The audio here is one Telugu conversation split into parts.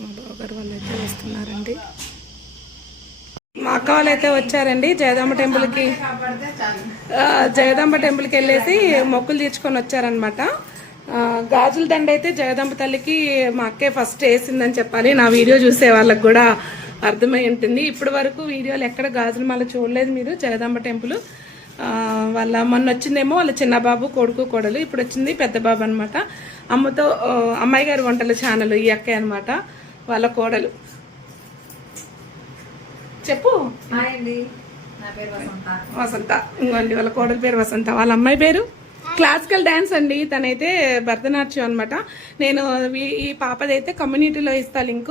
మా బావగారు వాళ్ళు అయితే వస్తున్నారండి మా అక్క వాళ్ళు అయితే వచ్చారండి జయదాంబ టెంపుల్కి. జయదాంబ టెంపుల్కి వెళ్ళేసి మొక్కులు తీర్చుకొని వచ్చారనమాట గాజుల దండ అయితే జగదాంబ తల్లికి మా అక్కే ఫస్ట్ వేసిందని చెప్పాలి. నా వీడియో చూసే వాళ్ళకి కూడా అర్థమై ఉంటుంది. ఇప్పటి వరకు వీడియోలు ఎక్కడ గాజులు మళ్ళీ చూడలేదు మీరు జగదాంబ టెంపుల్. వాళ్ళ మొన్న వచ్చిందేమో వాళ్ళ చిన్న బాబు కొడుకు కొడలు. ఇప్పుడు వచ్చింది పెద్ద బాబు అనమాట అమ్మతో అమ్మాయి గారి వంటల ఛానల్ ఈ అక్కే అనమాట వాళ్ళ కోడలు. చెప్పు. హాయ్ అండి. నా పేరు వసంత. వసంత. ఇంకోండి వాళ్ళ కోడలి పేరు వసంత. వాళ్ళ అమ్మాయి పేరు క్లాసికల్ డాన్స్ అండి. తనైతే భరతనాట్యం అనమాట నేను ఈ- పాపదైతే కమ్యూనిటీలో ఇస్తా లింక్.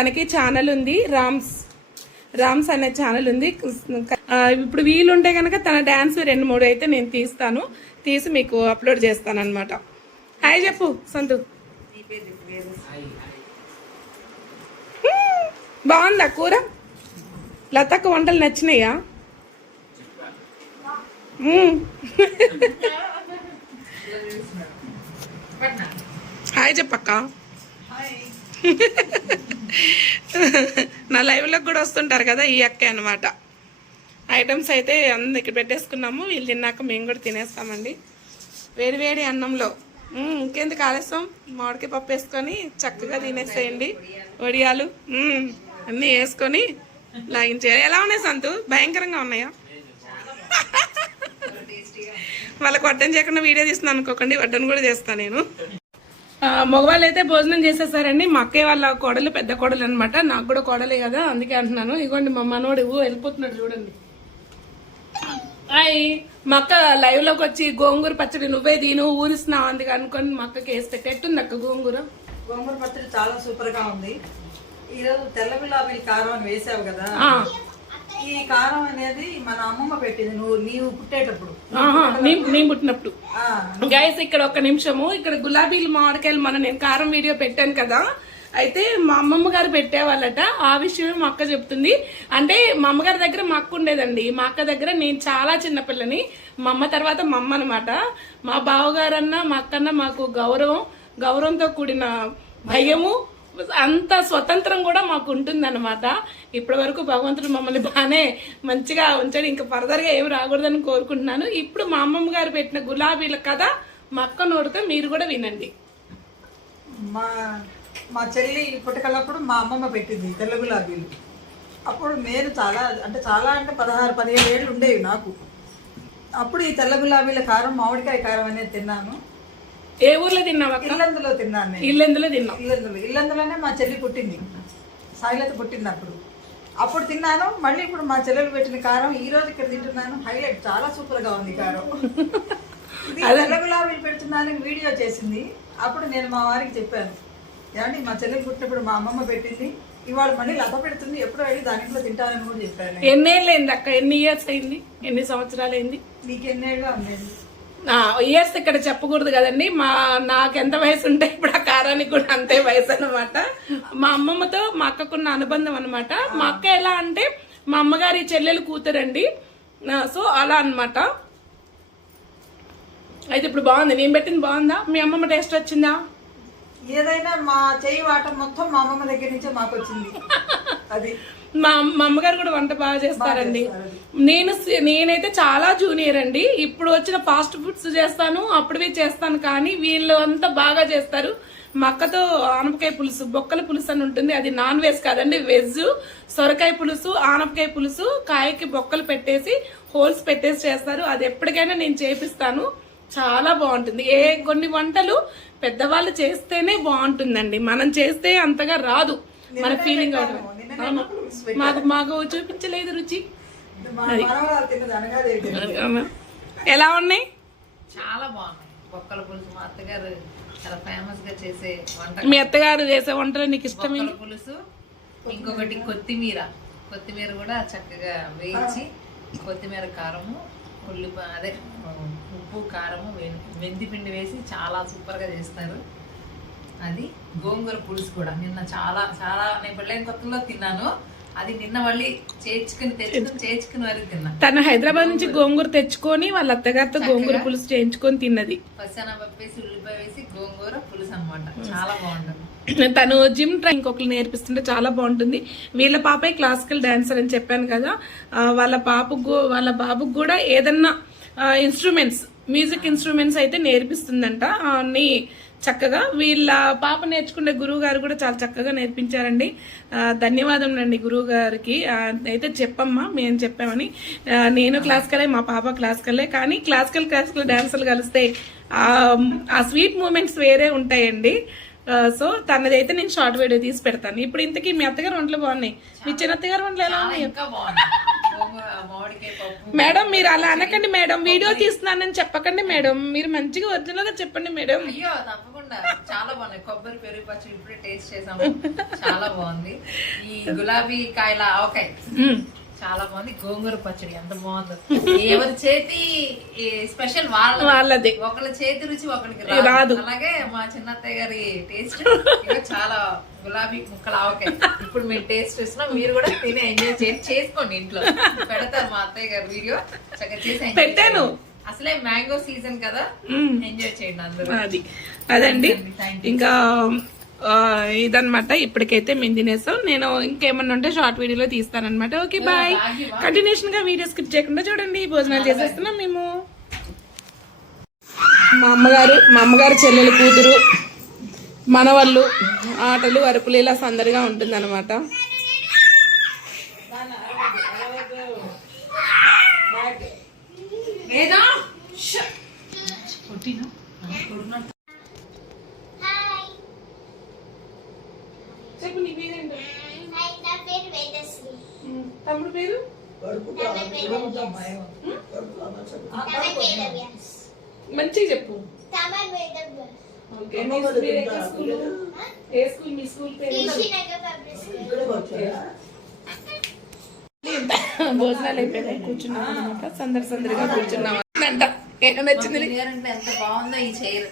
తనకి ఛానల్ ఉంది రామ్స్. రామ్స్ అనే ఛానల్ ఉంది. ఇప్పుడు వీలుంటే కనుక తన డాన్స్ రెండు మూడు అయితే నేను తీస్తాను. తీసి మీకు అప్లోడ్ చేస్తాను అనమాట హాయ్ చెప్పు సంతు. నీ పేరు చెప్పు. పేరు బాగుందా కూర? లతక్క వంటలు నచ్చినాయా? హాయ్ చెప్పక్క. నా లైవ్లోకి కూడా వస్తుంటారు కదా ఈ అక్క అనమాట ఐటమ్స్ అయితే అందరికి ఇక్కడ పెట్టేసుకున్నాము. వీళ్ళు తిన్నాక మేము కూడా తినేస్తామండి. వేడి వేడి అన్నంలో. ఇంకెందుకు ఆలస్యం? మామిడికాయ పప్పు వేసుకొని చక్కగా తినేసేయండి. వడియాలు అన్నీ వేసుకొని లాగించేయాలి ఎలా ఉన్నాయి సంతు? భయంకరంగా ఉన్నాయా? వాళ్ళకి వడ్డం చేయకుండా వీడియో తీస్తున్నాను అనుకోకండి వడ్డను కూడా చేస్తాను నేను. మగవాళ్ళు అయితే భోజనం చేసేసారండి. మా అక్కయ్య వాళ్ళ కోడలు పెద్ద కోడలు అనమాట నాకు కూడా కోడలే కదా అందుకే అంటున్నాను. ఇగోండి మా మనోడు వెళ్ళిపోతున్నాడు చూడండి. హాయ్. మా అక్క లైవ్లోకి వచ్చి గోంగూర పచ్చడి నువ్వే దీను ఊరిస్తున్నావు అందుకు అనుకొని మా అక్కకి వేస్తే. పెట్టి ఎట్టుంది అక్క గోంగూర? గోంగూర పచ్చడి చాలా సూపర్గా ఉంది. ఈరోజు తెల్ల గులాబీ కారం అని వేసావు కదా? ఈ కారం అనేది మన అమ్మమ్మ పెట్టింది నువ్వు నీవు పుట్టేటప్పుడు. నేను పుట్టినప్పుడు. గైస్ ఇక్కడ ఒక నిమిషము. ఇక్కడ గులాబీలు మామిడికాయలు మన నేను కారం వీడియో పెట్టాను కదా. అయితే మా అమ్మమ్మ గారు పెట్టేవాళ్ళట. ఆ విషయమే మా అక్క చెప్తుంది. అంటే మా అమ్మగారి దగ్గర మా అక్క ఉండేదండి. మా అక్క దగ్గర నేను చాలా చిన్నపిల్లని మా అమ్మ తర్వాత మా అమ్మ అనమాట మా బావగారన్నా మా అక్కన్న మాకు గౌరవం గౌరవంతో కూడిన భయము అంత స్వతంత్రం కూడా మాకు ఉంటుందన్నమాట. ఇప్పటి వరకు భగవంతుడు మమ్మల్ని బాగానే మంచిగా ఉంచాడు. ఇంకా ఫర్దర్గా ఏమి రాకూడదని కోరుకుంటున్నాను. ఇప్పుడు మా అమ్మమ్మ గారు పెట్టిన గులాబీల కథ మా అక్క నోడితే మీరు కూడా వినండి. మా మా చెల్లి పుట్టకలప్పుడు మా అమ్మమ్మ పెట్టింది తెల్ల గులాబీలు. అప్పుడు నేను చాలా అంటే చాలా అంటే పదహారు పదిహేడు ఏళ్ళు ఉండేవి నాకు. అప్పుడు ఈ తెల్ల గులాబీల కారం మామిడికాయ కారం అనేది తిన్నాను. ఏ ఊర్లో తిన్నావు ఇల్లందులో తిన్నాను నేను. ఇల్లు ఎందులో తిన్నావు. ఇల్లందులో. ఇల్లందులోనే మా చెల్లి పుట్టింది. సాయిలత పుట్టింది అప్పుడు. అప్పుడు తిన్నాను మళ్ళీ ఇప్పుడు మా చెల్లెలు పెట్టిన కారం ఈ రోజు ఇక్కడ తింటున్నాను. హైలైట్ చాలా సూపర్గా ఉంది కారం. ఇది తెల్ల గులాబీలు పెడుతున్నానని వీడియో చేసింది. అప్పుడు నేను మా వారికి చెప్పాను. ఏమండి మా చెల్లెలు పుట్టినప్పుడు మా అమ్మమ్మ పెట్టింది. ఇవాళ మళ్ళీ లత పెడుతుంది. ఎప్పుడు వెళ్ళి దాంట్లో తింటానని కూడా చెప్పాను నేను. ఎన్నేళ్ళు అయింది అక్క? ఎన్ని ఇయర్స్ అయింది? ఎన్ని సంవత్సరాలు అయింది నీకు ఎన్నేళ్ళు అందేది ఇయర్స్ ఇక్కడ చెప్పకూడదు కదండి. మా నాకు ఎంత వయసు ఉంటే ఇప్పుడు ఆ కారానికి కూడా అంతే వయసు అనమాట మా అమ్మమ్మతో మా అక్కకున్న అనుబంధం అనమాట మా అక్క ఎలా అంటే మా అమ్మగారి చెల్లెలు కూతురండి. సో అలా అన్నమాట. అయితే ఇప్పుడు బాగుంది. నేను పెట్టింది బాగుందా? మీ అమ్మమ్మ టేస్ట్ వచ్చిందా? ఏదైనా మా చేయి వాటం మొత్తం మా అమ్మమ్మ దగ్గర నుంచే మాకు వచ్చింది అది. మా మా అమ్మగారు కూడా వంట బాగా చేస్తారండి. నేను నేనైతే చాలా జూనియర్ అండి. ఇప్పుడు వచ్చిన ఫాస్ట్ ఫుడ్స్ చేస్తాను అప్పుడువి చేస్తాను కానీ వీళ్ళు అంతా బాగా చేస్తారు. మా అక్కతో ఆనపకాయ పులుసు బొక్కల పులుసు అని ఉంటుంది. అది నాన్ వెజ్ కాదండి వెజ్. సొరకాయ పులుసు ఆనపకాయ పులుసు కాయకి బొక్కలు పెట్టేసి హోల్స్ పెట్టేసి చేస్తారు. అది ఎప్పటికైనా నేను చేపిస్తాను. చాలా బాగుంటుంది. ఏ కొన్ని వంటలు పెద్దవాళ్ళు చేస్తేనే బాగుంటుందండి. మనం చేస్తే అంతగా రాదు. మన ఫీలింగ్ అవుతుంది. మాకు మాకు చూపించలేదు రుచి? ఎలా ఉన్నాయి? చాలా బాగున్నాయి. బొక్కల పులుసు మా అత్తగారు చాలా ఫేమస్గా చేసే వంట మీ అత్తగారు చేసే వంటలు నీకు ఇష్టం పులుసు ఇంకొకటి కొత్తిమీర. కొత్తిమీర కూడా చక్కగా వేయించి కొత్తిమీర కారము ఉల్లిప అదే ఉప్పు కారము మెంతి పిండి వేసి చాలా సూపర్గా చేస్తారు. అది గోంగూర పులుసు కూడా. నిన్న చాలా చాలా నేను పెళ్ళైన కొత్తలో తిన్నాను. అది నిన్న మళ్ళీ చేర్చుకుని తెచ్చుకుని చేర్చుకుని వరకు తిన్నా. తను హైదరాబాద్ నుంచి గోంగూర తెచ్చుకొని వాళ్ళ అత్తగారితో గోంగూర పులుసు చేయించుకొని తిన్నది. పచ్చనపప్పు వేసి ఉల్లిపాయ వేసి గోంగూర పులుసు అన్నమాట. చాలా బాగుంటుంది. తను జిమ్ ట్రైన్ ఇంకొకరు నేర్పిస్తుంటే చాలా బాగుంటుంది. వీళ్ళ పాపే క్లాసికల్ డాన్సర్ అని చెప్పాను కదా. వాళ్ళ పాపకు వాళ్ళ బాబుకు కూడా ఏదన్నా ఇన్స్ట్రుమెంట్స్ మ్యూజిక్ ఇన్స్ట్రుమెంట్స్ అయితే నేర్పిస్తుందంట. అన్ని చక్కగా వీళ్ళ పాప నేర్చుకునే గురువు గారు కూడా చాలా చక్కగా నేర్పించారండి. ధన్యవాదం అండి గురువు గారికి అయితే చెప్పమ్మా మేము చెప్పామని. నేను క్లాసికలే మా పాప క్లాసికలే. కానీ క్లాసికల్ క్లాసికల్ డాన్సులు కలిస్తే ఆ, స్వీట్ మూమెంట్స్ వేరే ఉంటాయండి. సో తనదైతే నేను షార్ట్ వీడియో తీసి పెడతాను. ఇప్పుడు ఇంతకీ మీ అత్తగారు వంటలు బాగున్నాయి? మీ చిన్న అత్తగారు వంటలు ఎలా ఉన్నాయి? మేడం మీరు అలా అనకండి మేడం. వీడియో తీస్తున్నానని చెప్పకండి మేడం. మీరు మంచిగా ఒరిజినల్గా చెప్పండి మేడం. చాలా బాగున్నాయి. కొబ్బరి పెరుగు పచ్చడి ఇప్పుడే టేస్ట్ చేసాము. చాలా బాగుంది. ఈ గులాబీ కాయల ఆవకాయ. చాలా బాగుంది. గోంగూర పచ్చడి ఎంత బాగుందో. ఎవరి చేతి స్పెషల్ వాళ్ళ వాళ్ళది. ఒకళ్ళ చేతి రుచి ఒకరికి రాదు. అలాగే మా చిన్నత్తయ్య గారి టేస్ట్ చాలా గులాబీ ముక్కల ఆవకాయ. ఇప్పుడు మేము టేస్ట్ చేస్తున్నాం మీరు కూడా తిని ఎంజాయ్ చేసి చేసుకోండి ఇంట్లో. పెడతారు మా అత్తయ్య గారి వీడియో చక్కగా చేసి పెట్టాను. అసలే మ్యాంగో సీజన్ కదా. ఎంజాయ్ చేయండి అందరూ. అది. అదండి. ఇంకా ఆ, ఇదన్నమాట. ఇప్పటికైతే మేము తినేసాం నేను ఇంకేమన్నా ఉంటే షార్ట్ వీడియోలో తీస్తానన్నమాట. ఓకే బాయ్ కంటిన్యూషన్గా వీడియో స్కిప్ చేయకుండా చూడండి. భోజనాలు చేసేస్తున్నాం మేము. మా అమ్మగారు మా అమ్మగారు చెల్లెలు కూతురు మనవళ్ళు ఆటలు అరుపులు ఇలా సందడిగా అనమాట చెప్పు నీ పేరేంటో? నా పేరు వేదశ్రీ. తమ్ముడు పేరు? నా పేరు వేదవ్యాస్. మంచిగా చెప్పు. ఏ స్కూల్? మీ స్కూల్ పేరు? స్కూల్ భోజనాలు అయిపోయినాయి. కూర్చున్నాం అనమాట సందడి సందడిగా కూర్చున్నాం అంట ఏం నచ్చింది నీకు? పిల్లలు అంటే ఎంత బాగుందో ఈ చైర్.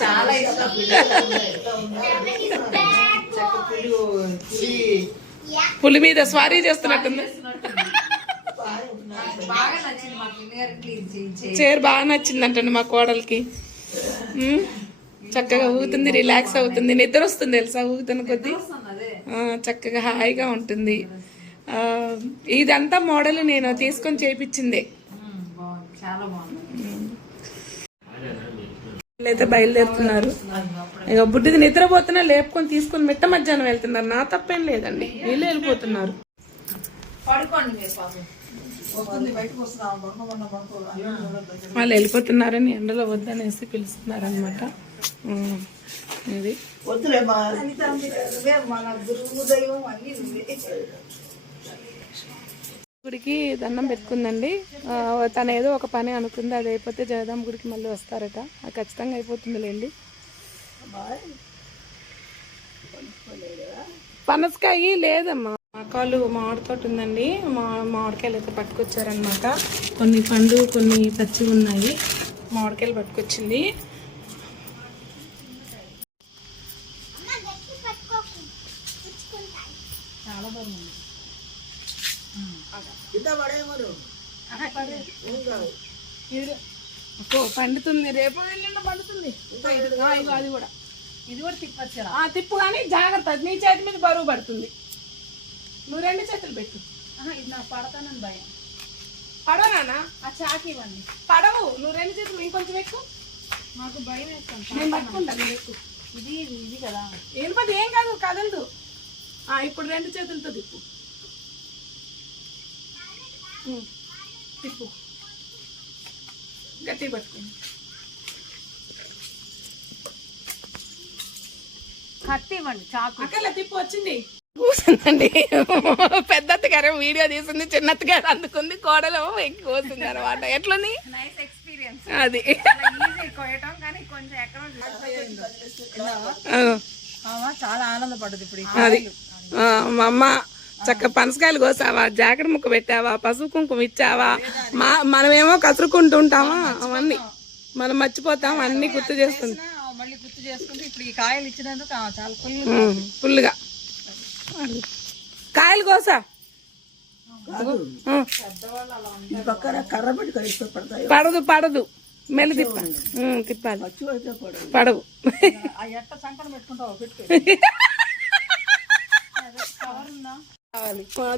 చాలా ఇష్టం. పులి మీద స్వారీ చేస్తున్నట్టుంది. చైర్. బాగా నచ్చిందంటండి మా కోడలికి. చక్కగా ఊగుతుంది రిలాక్స్ అవుతుంది. నిద్ర వస్తుంది తెలుసా ఊగుతున్న కొద్దీ? చక్కగా హాయిగా ఉంటుంది. ఇదంతా మోడల్ నేను తీసుకొని బాగుంది. అయితే బయలుదేరుతున్నారు. ఇక బుడ్డిది నిద్రపోతున్నా లేపుకొని తీసుకొని మిట్ట మధ్యాహ్నం వెళ్తున్నారు. నా తప్పేం లేదండి. వీళ్ళు వెళ్ళిపోతున్నారు. వాళ్ళు వెళ్ళిపోతున్నారని ఎండలో వద్దనేసి పిలుస్తున్నారు అనమాట ఇది వద్దులే మా అనిత నువ్వే మన గురువు దైవం అన్ని నువ్వే గుడికి దండం పెట్టుకుందండి. తన తను ఏదో ఒక పని అనుకుంది అది అయిపోతే జగదాంబ గుడికి మళ్ళీ వస్తారట. అది ఖచ్చితంగా అయిపోతుందిలేండి. పనసకాయ లేదమ్మా. మాకాలు మామిడి తోట ఉందండి. మా మామిడికాయలు అయితే పట్టుకొచ్చారనమాట కొన్ని పండు కొన్ని పచ్చి ఉన్నాయి. మామిడికాయలు పట్టుకొచ్చింది. పండుతుంది. రేపు ఎల్లుండి పండుతుంది. అది కూడా. ఇది కూడా తిప్పచ్చారా ఆ తిప్పు కానీ జాగ్రత్త. నీ చేతి మీద బరువు పడుతుంది. నువ్వు రెండు చేతులు పెట్టు. ఇది నాకు పడతానని భయం. పడవనా ఆ చాకి ఇవ్వండి. పడవు. నువ్వు రెండు చేతులు ఇంకొంచెం ఎక్కువ నాకు భయం వేస్తాను. నేను పట్టుకుంటాను నువ్వు ఎక్కువ ఇది ఇది కదా. ఏం పది ఏం కాదు కదలదు. ఆ, ఇప్పుడు రెండు చేతులతో తిప్పు. తిప్పు గట్టి పట్టుకో కత్తి ఇవ్వండి చాకు అక్కల తిప్పు వచ్చింది కూసిందండి. పెద్ద అత్తగారు వీడియో తీసింది చిన్న అత్తగారు అందుకుంది కోడలు ఎక్కి కూసింది అనమాట ఎట్లుంది? ఎక్స్పీరియన్స్ అది. చాలా ఆనందపడ్డది ఇప్పుడు అది. మా అమ్మ చక్క పనసకాయలు కోసావా జాకెట్ ముక్క పెట్టావా పసుపు కుంకుమ ఇచ్చావా? మా మనమేమో కసురుకుంటూ ఉంటామా? అవన్నీ. మనం మర్చిపోతాం అన్ని గుర్తు చేస్తుంది. మళ్ళీ గుర్తు చేసుకుంటే ఇప్పుడు ఈ కాయలు ఇచ్చినందుకు ఆ, చాలా ఫుల్ ఉం, ఫుల్గా కాయలు కోసా? పడదు పడదు. మెల్లి తిప్ప ఉమ్, తిప్పాలి. పడవు. ఆ ఎట్ట సంకన పెట్టుకుంటావు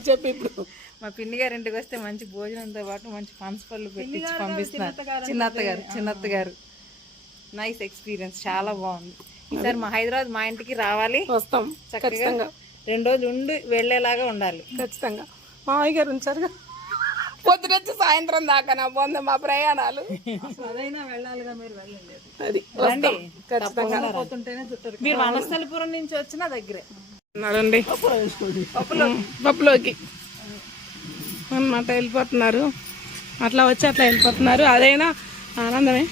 చెప్పు ఇప్పుడు. మా పిన్ని గారి ఇంటికి వస్తే మంచి భోజనంతో పాటు మంచి పనస పళ్ళు పెట్టించి పంపిస్తున్నారు. చిన్నత్త గారు చిన్నత్త గారు నైస్ ఎక్స్పీరియన్స్ చాలా బాగుంది. ఈసారి మా హైదరాబాద్ మా ఇంటికి రావాలి. వస్తాం చక్కగా రెండు రోజులు ఉండి వెళ్ళేలాగా ఉండాలి. ఖచ్చితంగా. మామయ్య గారు ఉంచారుగా. పొద్దునొచ్చి సాయంత్రం దాకా నా పొంద మా ప్రయాణాలు. అదైనా వెళ్ళాలిగా మీరు వెళ్ళలేదు. అది ఖచ్చితంగా. మీరు వనస్థలిపురం నుంచి వచ్చిన దగ్గరే. ఉన్నారండి పప్పులోకి. అన్నమాట వెళ్ళిపోతున్నారు. అట్లా వచ్చి అట్లా వెళ్ళిపోతున్నారు. అదైనా ఆనందమే.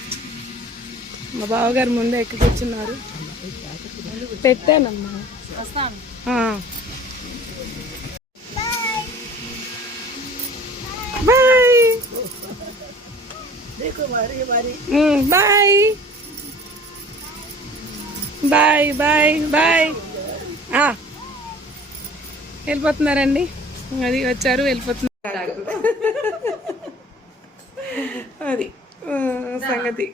మా బావగారు ముందే ఎక్కి కూర్చున్నారు. పెట్టానమ్మా. Bye. Bye. Bye bye bye. ఆ. వెళ్ళిపోతున్నారండి. అది వచ్చారు వెళ్ళిపోతున్నారు. అది సంగతి.